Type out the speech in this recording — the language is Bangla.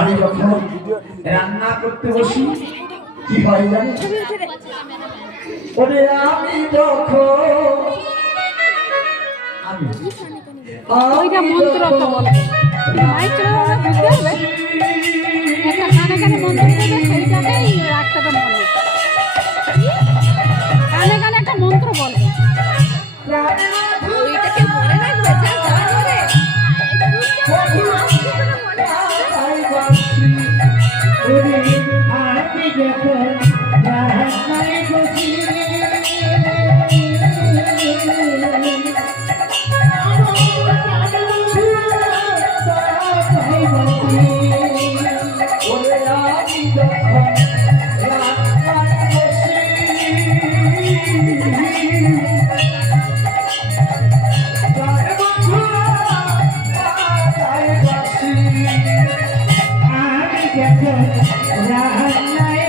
আমি যখন রান্না করতে বসি কি হয় জানি আমি যখন ওইটা মন্ত্রটা বলে মাইক চলে বুঝতে হবে একটা কানে কানে মন্ত্র করবে সেইটাকেই রাখতে হবে মনে কানে কানে একটা মন্ত্র বলবে ওইটাকে মনে রাখবে তারপরে Right.